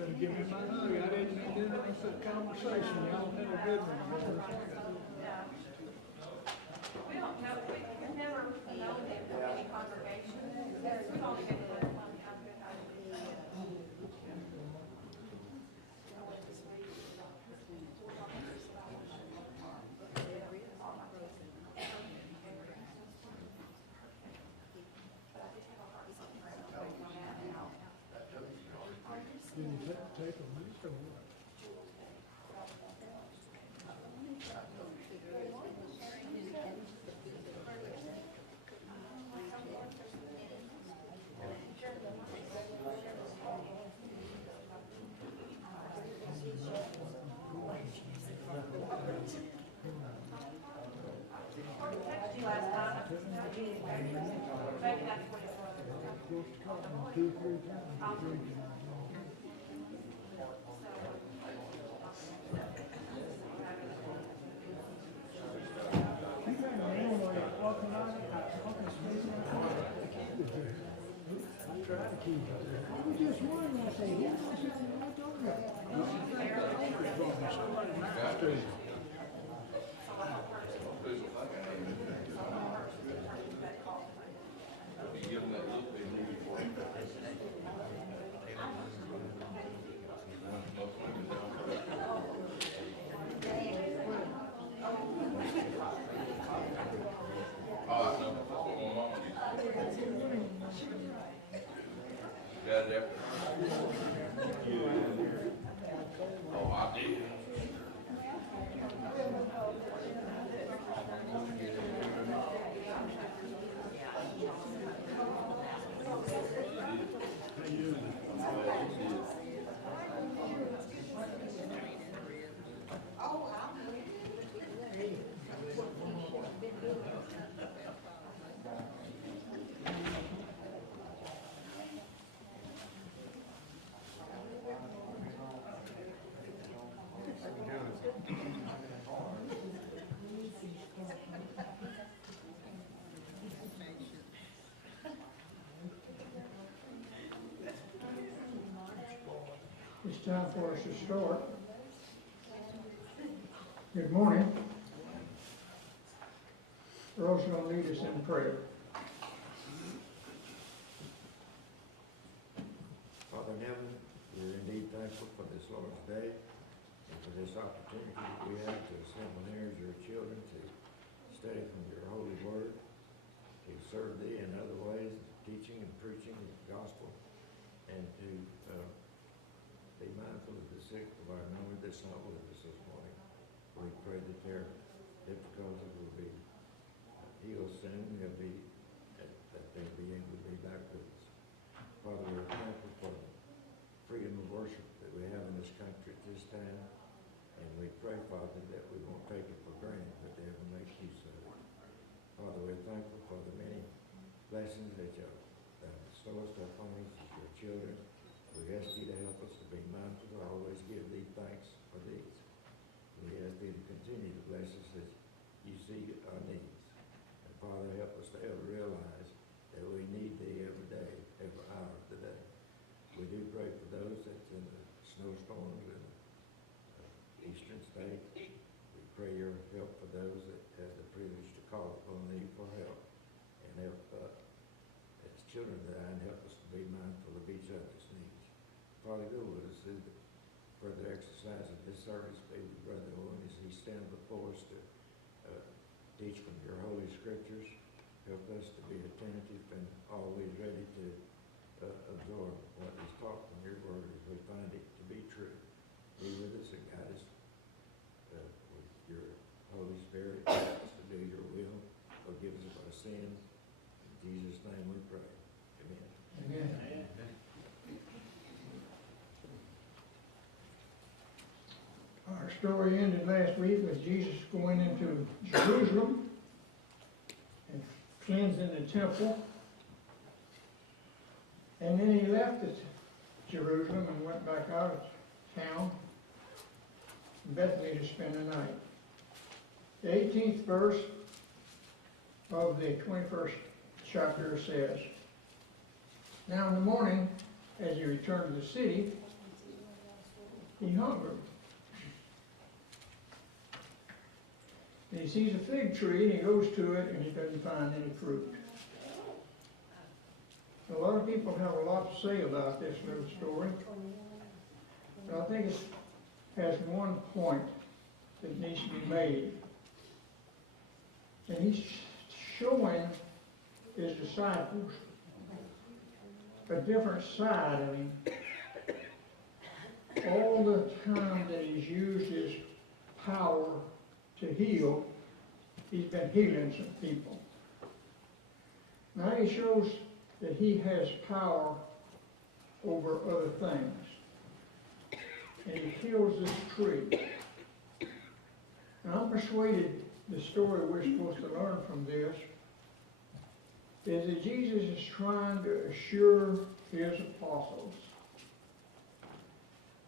better give me my hug. I didn't get into the conversation. Y'all had a good one. We don't know, we've never known them from any congregation. We've only been to one time. Did you take a week or what? Two, 3 times. I try to keep it. I was just wondering, I say, who was it that I told you? Somebody in my street. Oh, I did. It's time for us to start. Good morning. Rose going to lead us in prayer. Father in heaven, we're indeed thankful for this Lord's Day and for this opportunity that we have to assemble here as your children to study from your holy word, to serve thee in other ways, teaching and preaching the gospel, and to be mindful of the sick of our number that's not with us this morning. We pray that their difficulties will be healed soon, that they'll be able to be back with us. Father, we're thankful for the freedom of worship that we have in this country at this time, and we pray, Father, that we won't take it for granted, but that we make use of it. Father, we're thankful for the many blessings that you bestow upon us as your children. We ask you to help us to be mindful to always give thee thanks for these. We ask thee to continue to bless us as you see our needs. And Father, help us to ever realize that we need thee every day, every hour of the day. We do pray for those that's in the snowstorms in the eastern states. We pray your help for those that have the privilege to call upon thee for help. And help as children of thine, help us to be mindful of each other's needs. Father, go with us through the further exercise of this service. Be with Brother Owen as he stands before us to teach from your holy scriptures. Help us to be attentive and always ready to absorb what is taught from your word as we find it to be true. Be with us and guide us with your Holy Spirit. Help us to do your will. Forgive us of our sins. In Jesus' name we pray. Amen. Amen. Our story ended last week with Jesus going into Jerusalem and cleansing the temple. And then he left Jerusalem and went back out of town, Bethany, to spend the night. The 18th verse of the 21st chapter says, "Now in the morning, as he returned to the city, he hungered. And he sees a fig tree, and he goes to it, and he doesn't find any fruit." A lot of people have a lot to say about this little story. But I think it has one point that needs to be made. And he's showing his disciples a different side of him. All the time that he's used his power to heal, he's been healing some people. Now he shows that he has power over other things. And he heals this tree. And I'm persuaded the story we're supposed to learn from this is that Jesus is trying to assure his apostles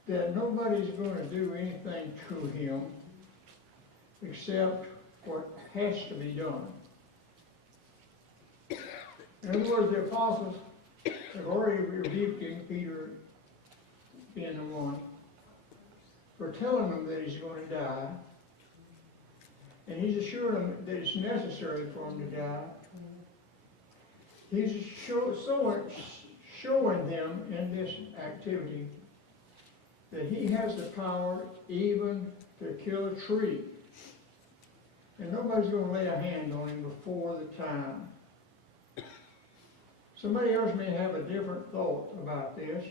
that nobody's going to do anything to him except what has to be done. In other words, the apostles have already rebuked him, Peter being the one, for telling him that he's going to die. And he's assured them that it's necessary for him to die. He's showing them in this activity that he has the power even to kill a tree. And nobody's going to lay a hand on him before the time. Somebody else may have a different thought about this,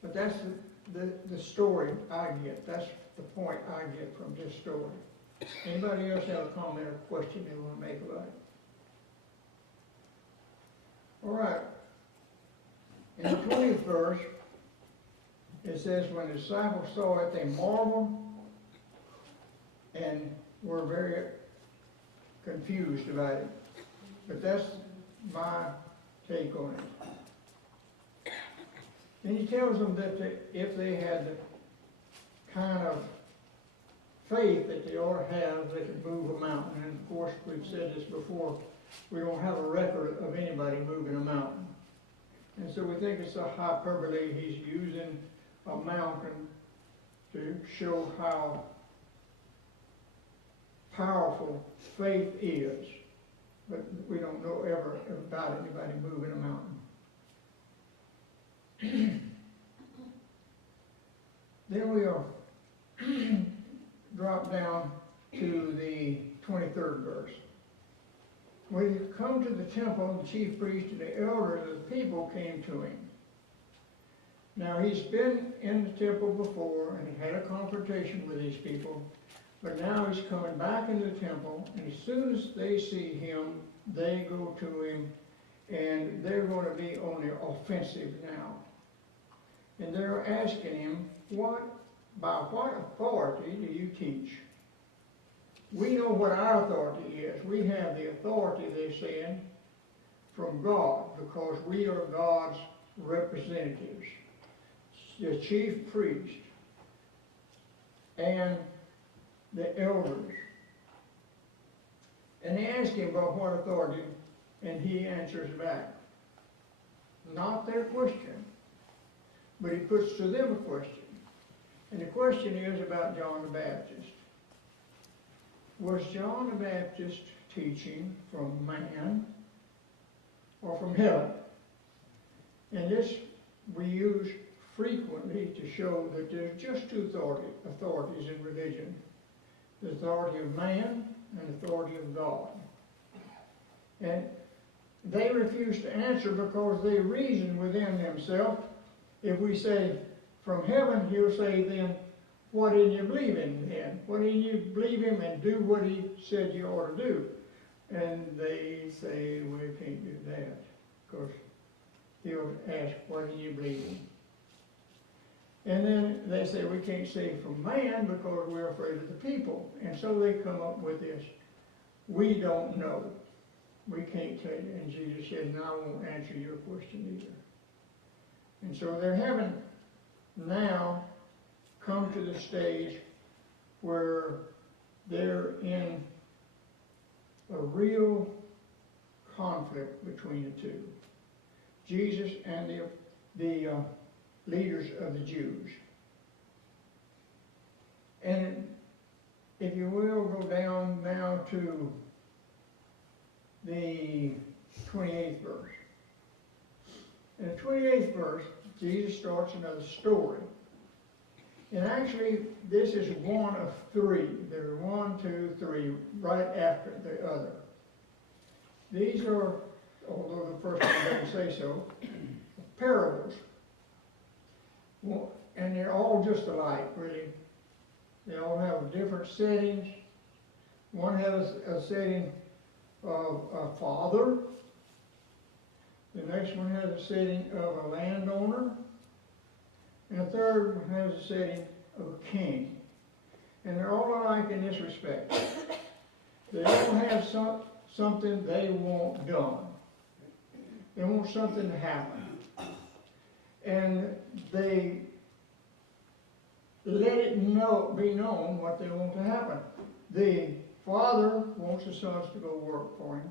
but that's the story I get. That's the point I get from this story. Anybody else have a comment or question they want to make about it? All right. In the 20th verse, it says, when the disciples saw it, they marveled and were very confused about it. But that's my take on it. And he tells them that if they had the kind of faith that they ought to have, they could move a mountain. And of course, we've said this before, we don't have a record of anybody moving a mountain. And so we think it's a hyperbole. He's using a mountain to show how powerful faith is. But we don't know ever about anybody moving a mountain. Then we'll drop down to the 23rd verse. When he come to the temple, the chief priest and the elders of the people came to him. Now he's been in the temple before and he had a confrontation with these people, but now he's coming back into the temple, and as soon as they see him, they go to him, and they're going to be on the offensive now. And they're asking him, by what authority do you teach? We know what our authority is. We have the authority, they're saying, from God, because we are God's representatives. The chief priest and the elders. And they ask him about what authority, and he answers back. Not their question, but he puts to them a question. And the question is about John the Baptist. Was John the Baptist teaching from man or from heaven? And this we use frequently to show that there's just two authorities in religion. The authority of man and the authority of God. And they refuse to answer because they reason within themselves. If we say from heaven, he'll say then, what didn't you believe in then? Why didn't you believe him and do what he said you ought to do? And they say, we can't do that. Because he'll ask, why didn't you believe him? And then they say, we can't say from man because we're afraid of the people. And so they come up with this, we don't know. we can't tell you. And Jesus said, no, I won't answer your question either. And so they're having now come to the stage where they're in a real conflict between the two. Jesus and the leaders of the Jews. And if you will, go down now to the 28th verse. In the 28th verse, Jesus starts another story. And actually, this is one of three. There are 1, 2, 3, right after the other. These are, although the first one doesn't say so, parables. Well, and they're all just alike, really. They all have different settings. One has a setting of a father. The next one has a setting of a landowner. And the third one has a setting of a king. And they're all alike in this respect. They all have something they want done. They want something to happen. And they let it be known what they want to happen. The father wants the sons to go work for him.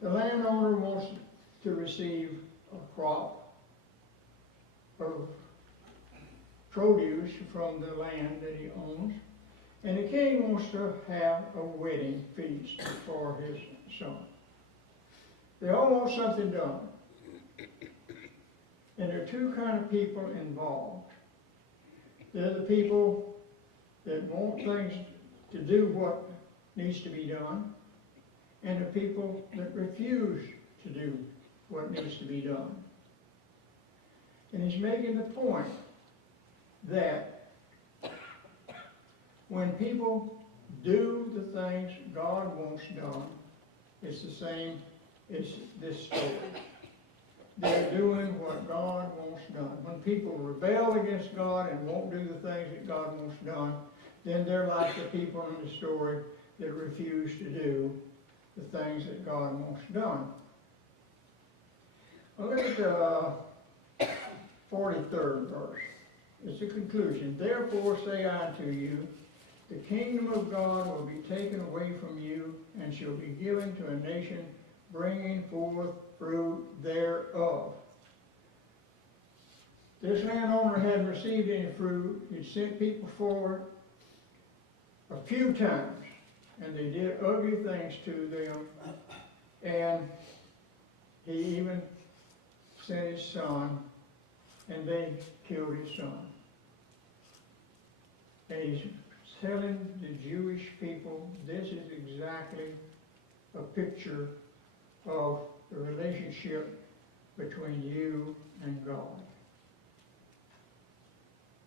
The landowner wants to receive a crop of produce from the land that he owns. And the king wants to have a wedding feast for his son. They all want something done. And there are two kinds of people involved. They're the people that want things to do what needs to be done, and the people that refuse to do what needs to be done. And he's making the point that when people do the things God wants done, it's the same as this story. They're doing what God wants done. When people rebel against God and won't do the things that God wants done, then they're like the people in the story that refuse to do the things that God wants done. Well, look at the 43rd verse. It's the conclusion. Therefore say I unto you, the kingdom of God will be taken away from you and shall be given to a nation bringing forth fruit thereof. This landowner hadn't received any fruit. He'd sent people forward a few times, and they did ugly things to them, and he even sent his son, and they killed his son. And he's telling the Jewish people, this is exactly a picture of the relationship between you and God.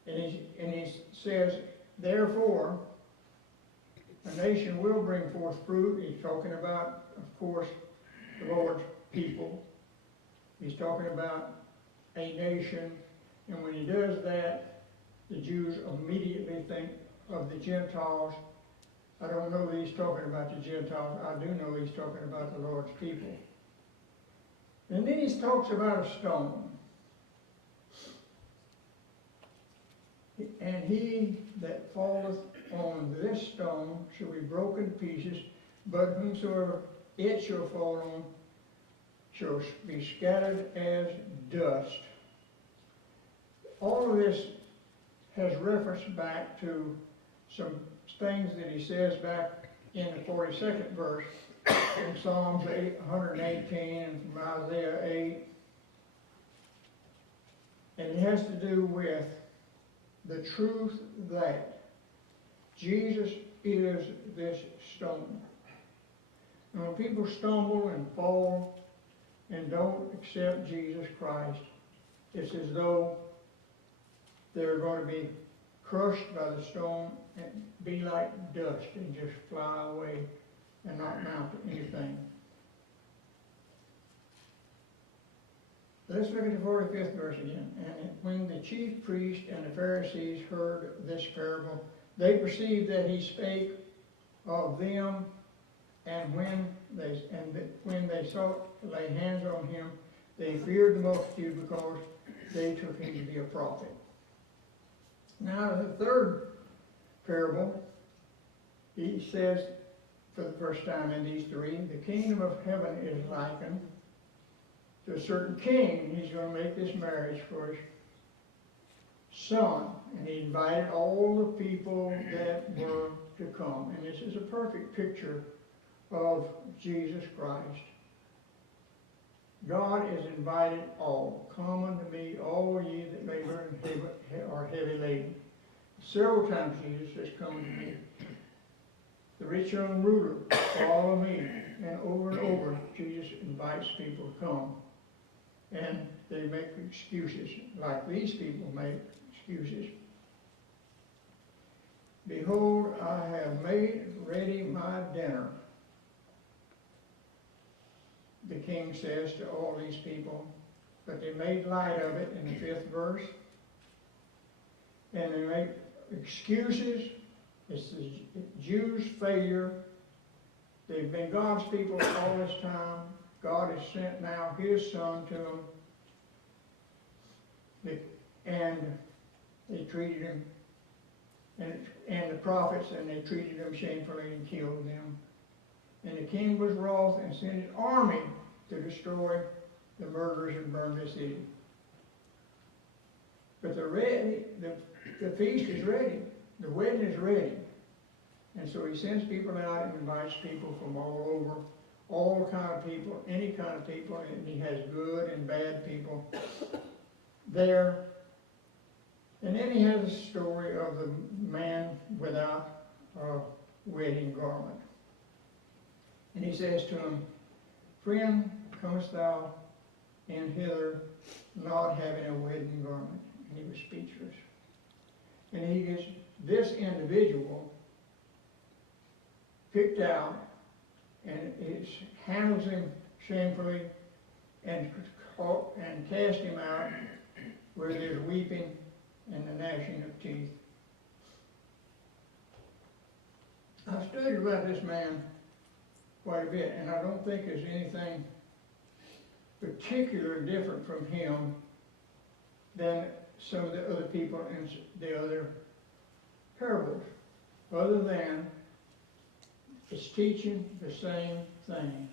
And he says, therefore, a nation will bring forth fruit. He's talking about, of course, the Lord's people. He's talking about a nation. And when he does that, the Jews immediately think of the Gentiles. I don't know that he's talking about the Gentiles. I do know he's talking about the Lord's people. And then he talks about a stone. And he that falleth on this stone shall be broken to pieces, but whomsoever it shall fall on shall be scattered as dust. All of this has reference back to some things that he says back in the 42nd verse in Psalms 118 and from Isaiah 8. And it has to do with the truth that Jesus is this stone. And when people stumble and fall and don't accept Jesus Christ, it's as though they're going to be crushed by the stone and be like dust and just fly away and not amount to anything. Let's look at the 45th verse again. And when the chief priest and the Pharisees heard this parable, they perceived that he spake of them And when they sought to lay hands on him, they feared the multitude because they took him to be a prophet. Now the third parable, he says for the first time in these three, the kingdom of heaven is likened to a certain king. He's going to make this marriage for his son, and he invited all the people that were to come. And this is a perfect picture of Jesus Christ. God has invited all. Come unto me, all ye that labor and are heavy laden. Several times Jesus says, come unto me. The rich young ruler, follow me. And over, Jesus invites people to come. And they make excuses, like these people make excuses. Behold, I have made ready my dinner. The king says to all these people, but they made light of it in the 5th verse. And they make excuses. It's the Jews' failure. They've been God's people all this time. God has sent now his son to them. And they treated him, and the prophets, and they treated them shamefully and killed them. And the king was wroth and sent his army to destroy the murderers and burn the city. But the feast is ready. The wedding is ready. And so he sends people out and invites people from all over, all kind of people, any kind of people, and he has good and bad people there. And then he has a story of the man without a wedding garment. And he says to him, friend, comest thou in hither, not having a wedding garment? And he was speechless. And he gets this individual picked out, and it handles him shamefully, and cast him out where there's weeping and the gnashing of teeth. I've studied about this man quite a bit, and I don't think there's anything particular different from him than some of the other people in the other parables, other than it's teaching the same thing.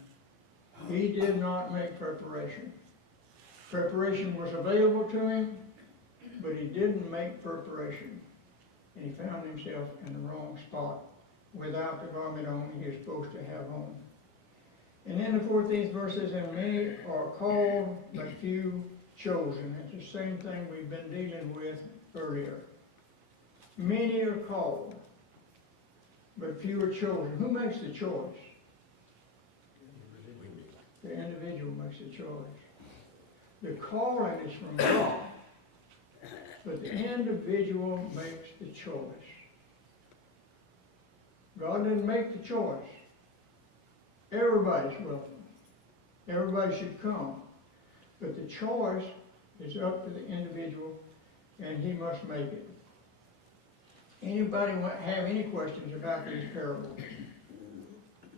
He did not make preparation. Preparation was available to him, but he didn't make preparation. And he found himself in the wrong spot without the garment on he was supposed to have on. And then the 14th verse says, and many are called, but few chosen. It's the same thing we've been dealing with earlier. Many are called, but few are chosen. Who makes the choice? The individual makes the choice. The calling is from God, but the individual makes the choice. God didn't make the choice. Everybody's welcome. Everybody should come. But the choice is up to the individual, and he must make it. Anybody have any questions about these parables?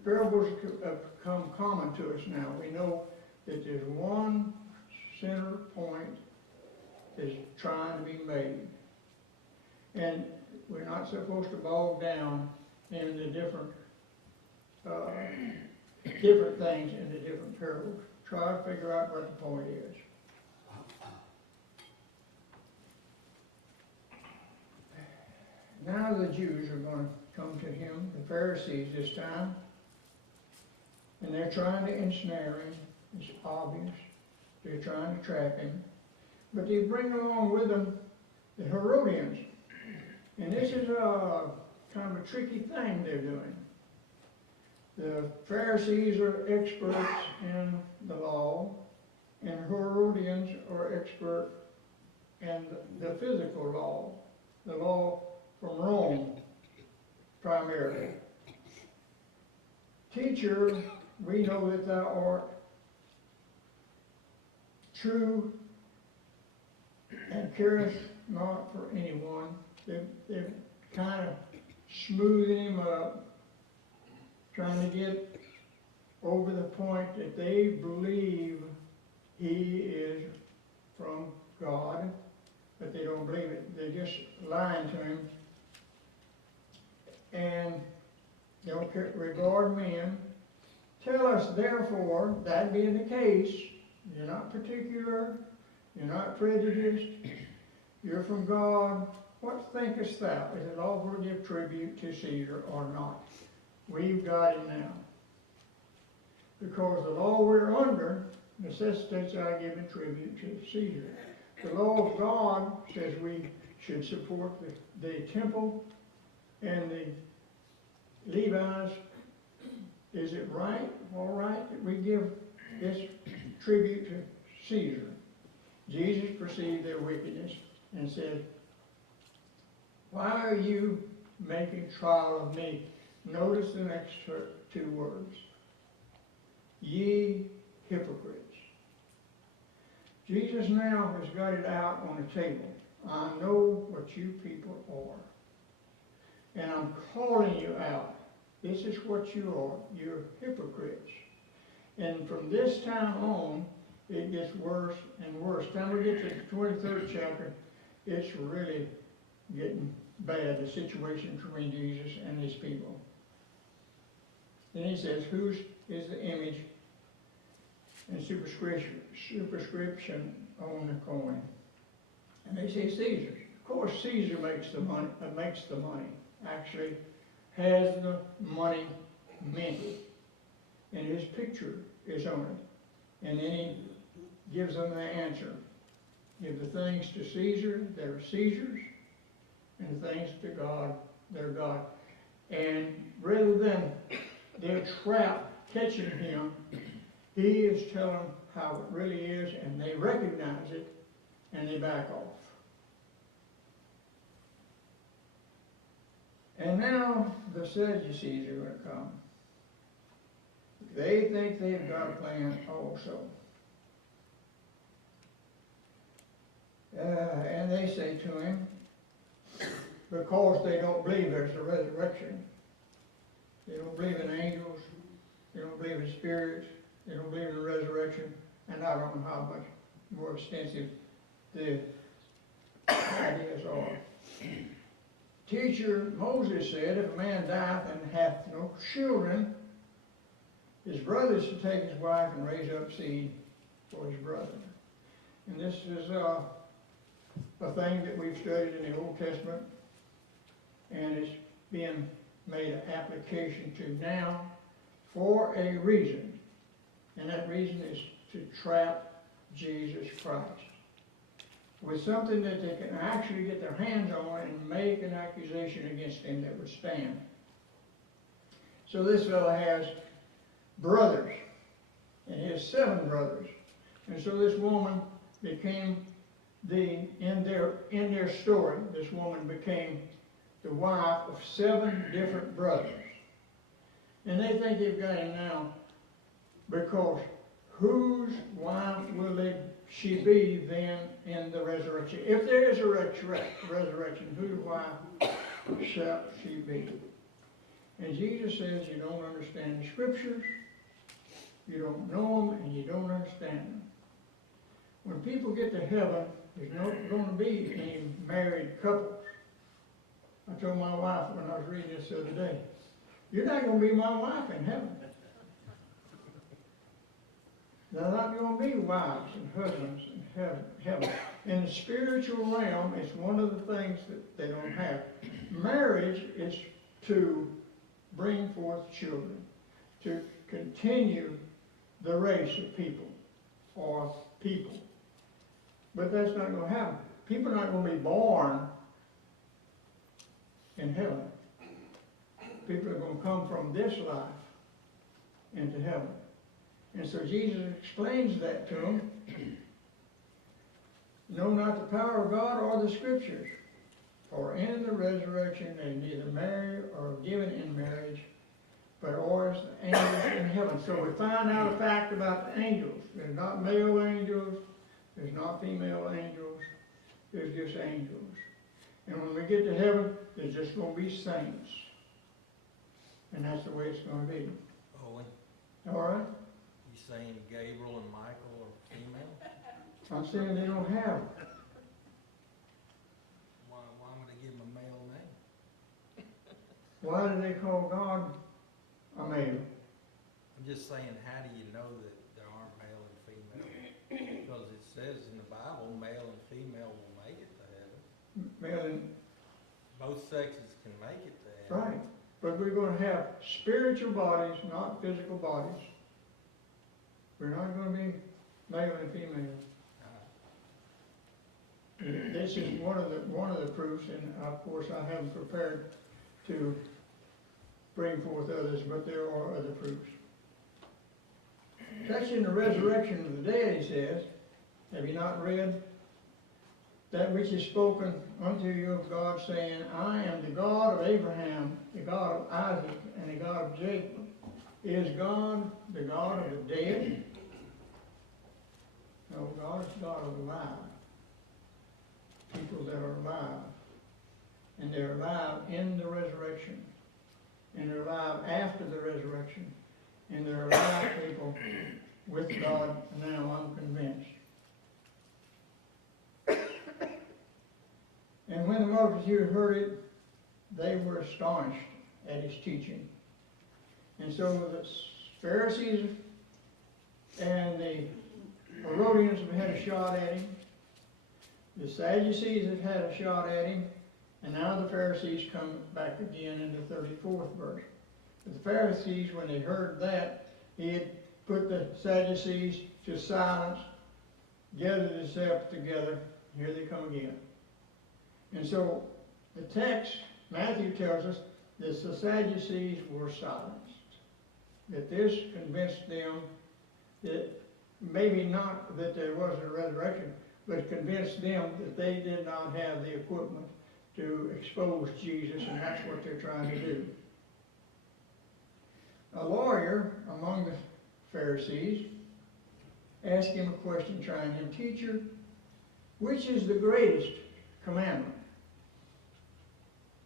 Parables have become common to us now. We know that there's one center point that's trying to be made. And we're not supposed to bog down in the different things in the different parables. Try to figure out what the point is. Now the Jews are going to come to him, the Pharisees this time, and they're trying to ensnare him. It's obvious. They're trying to trap him. But they bring along with them the Herodians. And this is a kind of a tricky thing they're doing. The Pharisees are experts in the law, and Herodians are expert in the physical law, the law from Rome, primarily. Teacher, we know that thou art true and carest not for anyone. They're kind of smoothing him up, trying to get over the point that they believe he is from God, but they don't believe it. They're just lying to him. And they don't regard men. Tell us, therefore, that being the case, you're not particular, you're not prejudiced, you're from God. What thinkest thou? Is it lawful to give tribute to Caesar or not? We've got it now. Because the law we're under necessitates our giving tribute to Caesar. The law of God says we should support the temple and the Levites. Is it right, all right, that we give this tribute to Caesar? Jesus perceived their wickedness and said, why are you making trial of me? Notice the next two words. Ye hypocrites. Jesus now has got it out on the table. I know what you people are. And I'm calling you out. This is what you are. You're hypocrites. And from this time on, it gets worse and worse. Time we get to the 23rd chapter, it's really getting bad, the situation between Jesus and his people. Then he says, whose is the image and superscription on the coin? And they say Caesar's. Of course, Caesar makes the money, actually has the money minted, and his picture is on it. And then he gives them the answer. Give the things to Caesar, they're Caesar's, and the things to God, they're God. And rather than their trap catching him, he is telling them how it really is, and they recognize it, and they back off. And now the Sadducees are going to come. They think they've got a plan also. And they say to him, because they don't believe there's a resurrection, they don't believe in angels, they don't believe in spirits, they don't believe in the resurrection, and I don't know how much more extensive the ideas are. Teacher, Moses said, if a man dieth and hath no children, his brother is to take his wife and raise up seed for his brother. And this is a thing that we've studied in the Old Testament, and it's being made an application to now for a reason. And that reason is to trap Jesus Christ with something that they can actually get their hands on and make an accusation against him that would stand. So this fellow has brothers, and he has 7 brothers. And so this woman became in their story, this woman became the wife of 7 different brothers. And they think they've got him now because whose wife will she be then in the resurrection? If there is a resurrection, whose wife shall she be? And Jesus says you don't understand the scriptures, you don't know them, and you don't understand them. When people get to heaven, there's not going to be any married couples. I told my wife when I was reading this the other day, you're not going to be my wife in heaven. They're not going to be wives and husbands in heaven. In the spiritual realm, it's one of the things that they don't have. Marriage is to bring forth children, to continue the race of people or people. But that's not going to happen. People are not going to be born in heaven. People are going to come from this life into heaven. And so Jesus explains that to them. Know not the power of God or the scriptures. For in the resurrection they neither marry or are given in marriage, but are as the angels in heaven. So we find out a fact about the angels. There's not male angels, there's not female angels, there's just angels. And when we get to heaven, there's just going to be saints. And that's the way it's going to be. Owen, All right? You saying Gabriel and Michael are female? I'm saying they don't have. Why would they give them a male name? Why do they call God a male? I'm just saying, how do you know that there aren't male and female? Because it says in the Bible, male and female will make it to heaven. Male and, Both sexes can make it to heaven. right. But we're going to have spiritual bodies, not physical bodies. We're not going to be male and female. This is one of the proofs, and of course I haven't prepared to bring forth others, but there are other proofs. Touching the resurrection of the dead, he says, have you not read? That which is spoken unto you of God, saying, I am the God of Abraham, the God of Isaac, and the God of Jacob. Is God the God of the dead? No, God is God of the alive. People that are alive. And they're alive in the resurrection. And they're alive after the resurrection. And they're alive people with God now, I'm convinced. And when the multitude heard it, they were astonished at his teaching. And so the Pharisees and the Herodians have had a shot at him. The Sadducees have had a shot at him. And now the Pharisees come back again in the 34th verse. But the Pharisees, when they heard that, he had put the Sadducees to silence, gathered themselves together. Here they come again. And so the text, Matthew tells us, that the Sadducees were silenced. That this convinced them that maybe not that there wasn't a resurrection, but convinced them that they did not have the equipment to expose Jesus, and that's what they're trying to do. A lawyer among the Pharisees asked him a question, trying him, Teacher, which is the greatest commandment?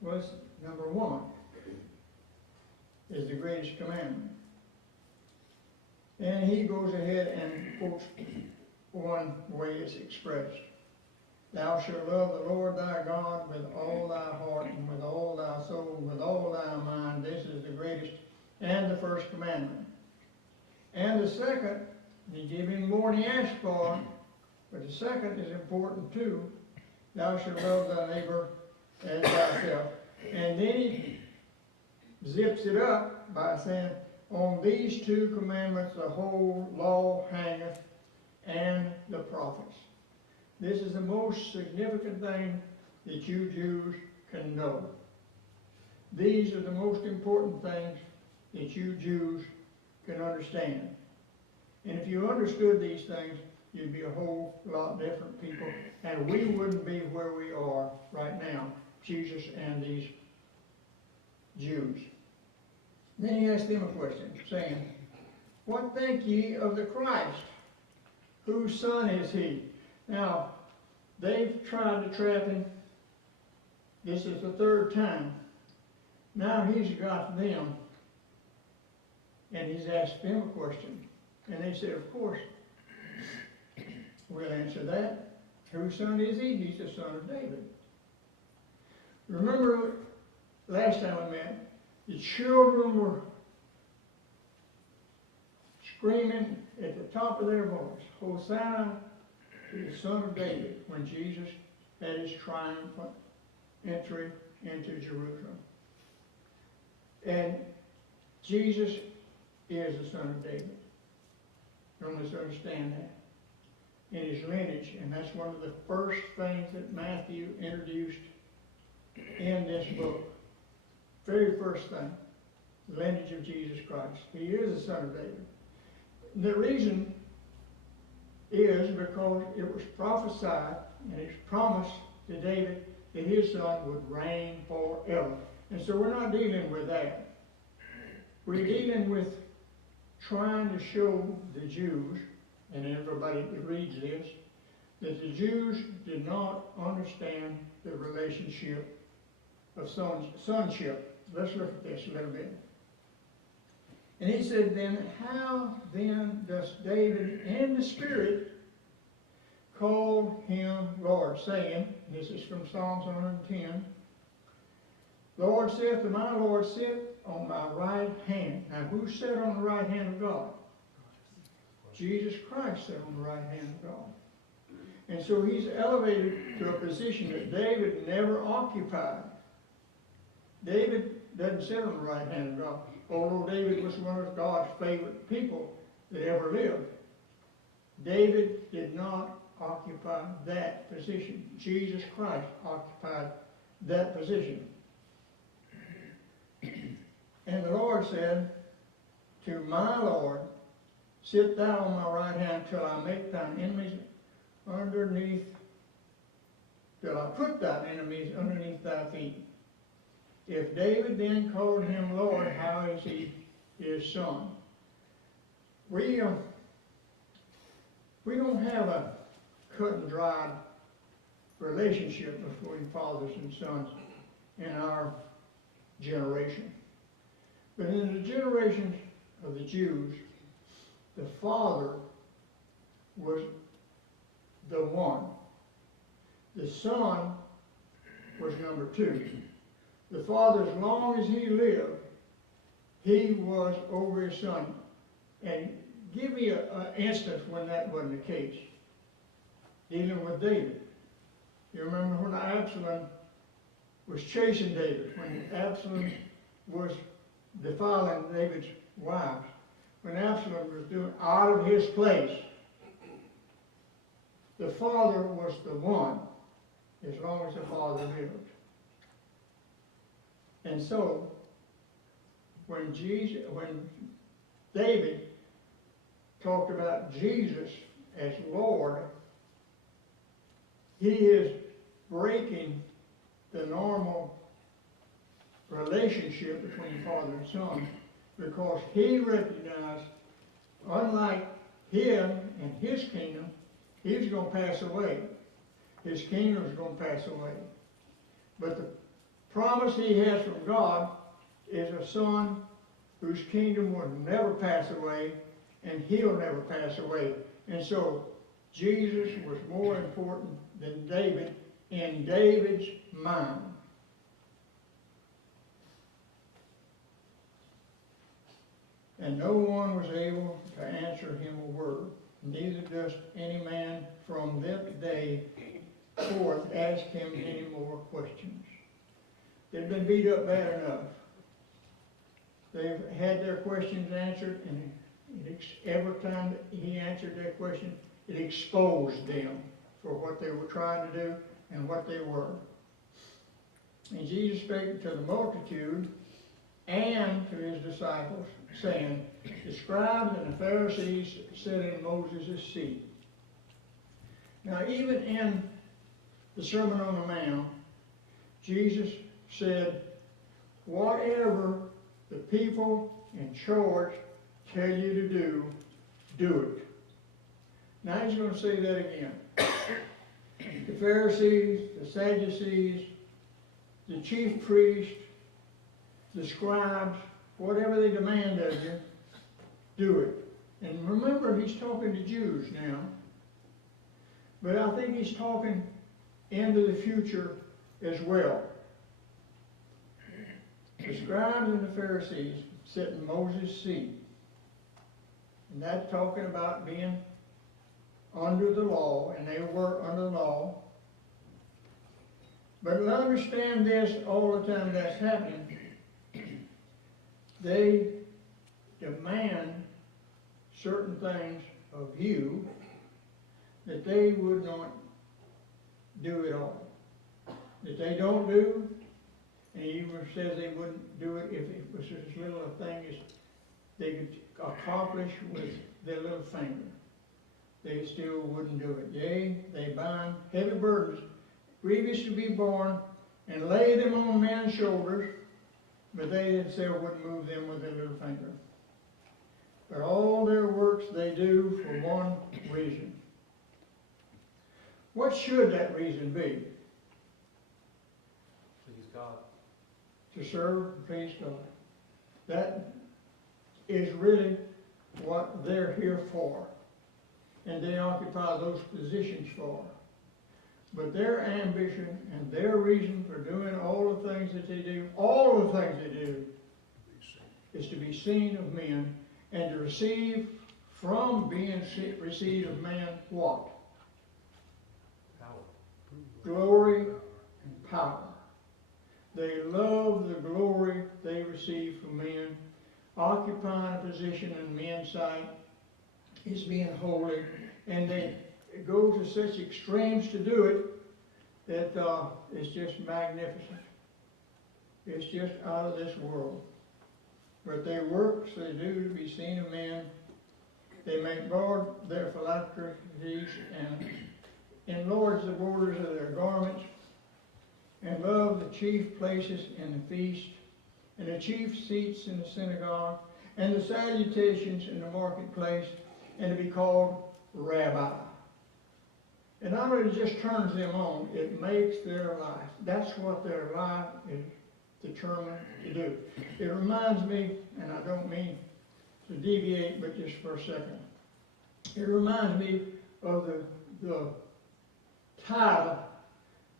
Was number 1 is the greatest commandment. And he goes ahead and quotes one way it's expressed. Thou shalt love the Lord thy God with all thy heart and with all thy soul and with all thy mind. This is the greatest and the first commandment. And the second, he gave him more than he asked for, but the second is important too. Thou shalt love thy neighbor as thyself. And then he zips it up by saying, on these 2 commandments the whole law hangeth, and the prophets. This is the most significant thing that you Jews can know. These are the most important things that you Jews can understand. And if you understood these things, you'd be a whole lot different people, and we wouldn't be where we are right now, Jesus and these Jews. Then he asked them a question, saying, What think ye of the Christ? Whose son is he? Now, they've tried to trap him. This is the 3rd time. Now he's got them, and he's asked them a question. And they said, of course, we'll answer that. Whose son is he? He's the son of David. Remember, last time we met, the children were screaming at the top of their voice, Hosanna to the Son of David, when Jesus had his triumphant entry into Jerusalem. And Jesus is the Son of David. Don't misunderstand that. In his lineage, and that's one of the first things that Matthew introduced in this book. Very first thing, the lineage of Jesus Christ. He is the Son of David. And the reason is because it was prophesied and it's promised to David that his son would reign forever. And so we're not dealing with that. We're dealing with trying to show the Jews, and everybody that reads this, that the Jews did not understand the relationship of sonship. Let's look at this a little bit. And he said, then how then does David in the Spirit call him Lord, saying, this is from Psalms 110, Lord saith to my Lord, sit on my right hand. Now who sat on the right hand of God? Jesus Christ sat on the right hand of God. And so he's elevated to a position that David never occupied. David doesn't sit on the right hand of God, although David was one of God's favorite people that ever lived. David did not occupy that position. Jesus Christ occupied that position. And the Lord said to my Lord, sit thou on my right hand till I make thine enemies underneath, till I put thine enemies underneath thy feet. If David then called him Lord, how is he his son? We don't have a cut and dried relationship between fathers and sons in our generation. But in the generations of the Jews, the father was the one. The son was number two. The father, as long as he lived, he was over his son. And give me an instance when that wasn't the case. Dealing with David. You remember when Absalom was chasing David, when Absalom was defiling David's wives, when Absalom was doing out of his place, the father was the one, as long as the father lived. And so, when David talked about Jesus as Lord, he is breaking the normal relationship between father and son, because he recognized, unlike him and his kingdom, he was going to pass away. His kingdom was going to pass away. But the promise he has from God is a son whose kingdom will never pass away, and he'll never pass away. And so Jesus was more important than David in David's mind. And no one was able to answer him a word, neither does any man from that day forth ask him any more questions. They've been beat up bad enough. They've had their questions answered, and every time that he answered their question, it exposed them for what they were trying to do and what they were. And Jesus spake to the multitude and to his disciples, saying, the scribes and the Pharisees sat in Moses' seat. Now, even in the Sermon on the Mount, Jesus said, whatever the people in charge tell you to do, do it. Now he's going to say that again. The Pharisees, the Sadducees, the chief priests, the scribes, whatever they demand of you, do it. And remember, he's talking to Jews now. But I think he's talking into the future as well. The scribes and the Pharisees sit in Moses' seat. And that's talking about being under the law, and they were under the law. But understand this, all the time that's happening, they demand certain things of you that they would not do at all. That they don't do, and he even says they wouldn't do it if it was as little a thing as they could accomplish with their little finger. They still wouldn't do it. Yea, they bind heavy burdens, grievous to be borne, and lay them on men's shoulders, but they themselves wouldn't move them with their little finger. But all their works they do for one reason. What should that reason be? Please God. To serve and please God. That is really what they're here for. And they occupy those positions for. But their ambition and their reason for doing all the things that they do, all the things they do, is to be seen of men and to receive from being received of man what? Glory and power. They love the glory they receive from men. Occupying a position in men's sight is being holy, and they go to such extremes to do it that it's just magnificent. It's just out of this world. But their works they do to be seen of men. They make broad their phylacteries and enlarge the borders of their garments, and love the chief places in the feast, and the chief seats in the synagogue, and the salutations in the marketplace, and to be called rabbi. And not only just turns them on, it makes their life. That's what their life is determined to do. It reminds me, and I don't mean to deviate, but just for a second, it reminds me of the title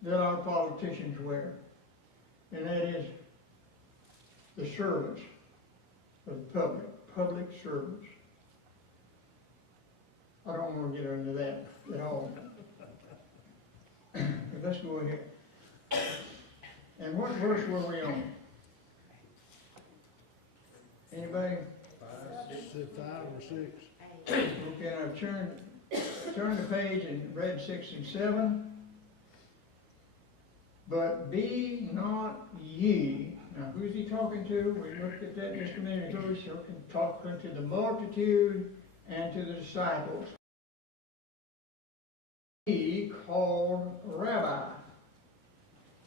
that our politicians wear, and that is the servants of the public servants. I don't want to get into that at all. But let's go ahead. And what verse were we on? Anybody? 5 or 6. Okay, I've turned the page and read 6 and 7. But be not ye. Now, who's he talking to? We looked at that just a minute ago. He's talking to the multitude and to the disciples. He called rabbi.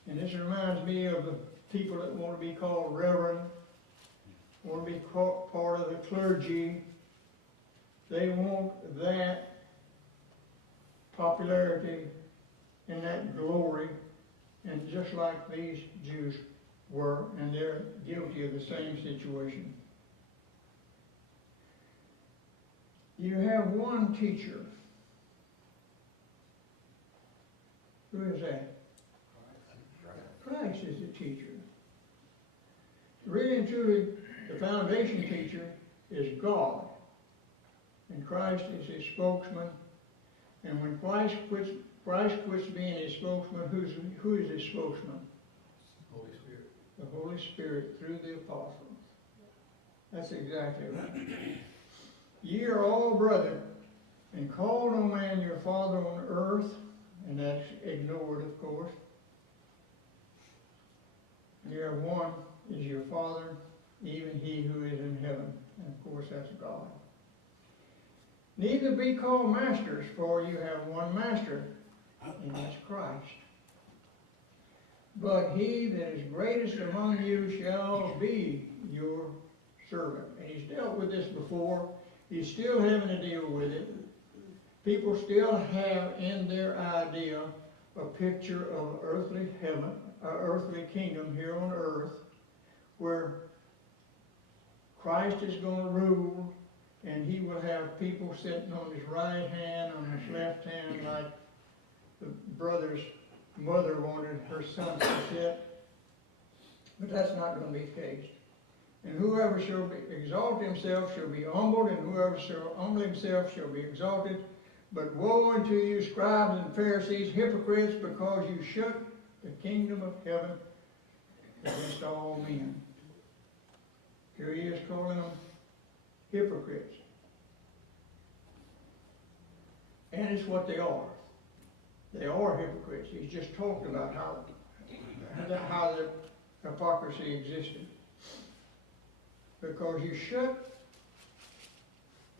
And this reminds me of the people that want to be called reverend, want to be part of the clergy. They want that popularity and that glory, and just like these Jews were, and they're guilty of the same situation. You have one teacher. Who is that? Christ is the teacher. Really and truly, the foundation teacher is God. And Christ is his spokesman. And when Christ quits being his spokesman, who is his spokesman? Holy Spirit. The Holy Spirit through the apostles. That's exactly right. Ye are all brethren, and call no man your father on earth, and that's ignored, of course. You have one is your Father, even he who is in heaven. And of course that's God. Neither be called masters, for you have one master, and that's Christ. But he that is greatest among you shall be your servant. And he's dealt with this before. He's still having to deal with it. People still have in their idea a picture of earthly heaven, earthly kingdom here on earth, where Christ is going to rule, and he will have people sitting on his right hand, on his left hand, like the brother's mother wanted her son to sit. But that's not going to be the case. And whoever shall exalt himself shall be humbled, and whoever shall humble himself shall be exalted. But woe unto you, scribes and Pharisees, hypocrites, because you shut the kingdom of heaven against all men. Here he is calling them hypocrites. And it's what they are. They are hypocrites. He's just talked about how the hypocrisy existed. Because you shut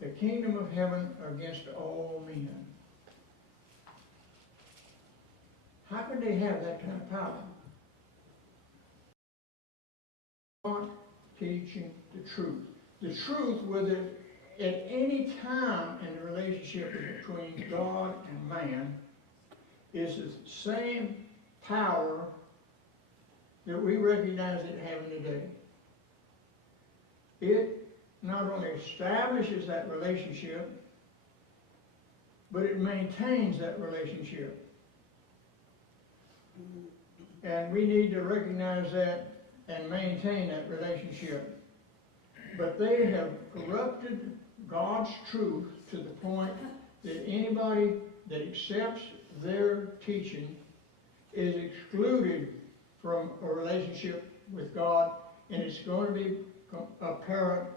the kingdom of heaven against all men. How could they have that kind of power? Not teaching the truth. The truth, whether at any time in the relationship between God and man, is the same power that we recognize it having today. It not only establishes that relationship, but it maintains that relationship. And we need to recognize that and maintain that relationship. But they have corrupted God's truth to the point that anybody that accepts their teaching is excluded from a relationship with God, and it's going to be apparent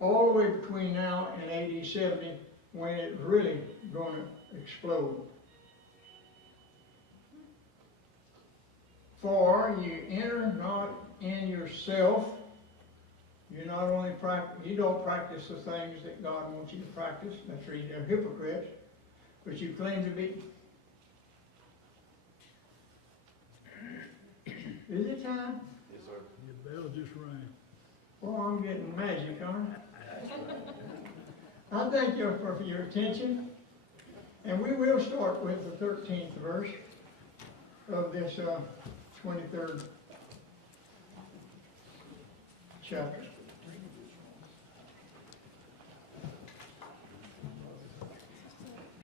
all the way between now and AD 70 when it's really going to explode. For you enter not in yourself. You not only you don't practice the things that God wants you to practice. That's the reason they're hypocrites. But you claim to be. Is it time? Yes, sir. Your bell just rang. Well, I'm getting magic, aren't I? I thank you for your attention. And we will start with the 13th verse of this 23rd chapter.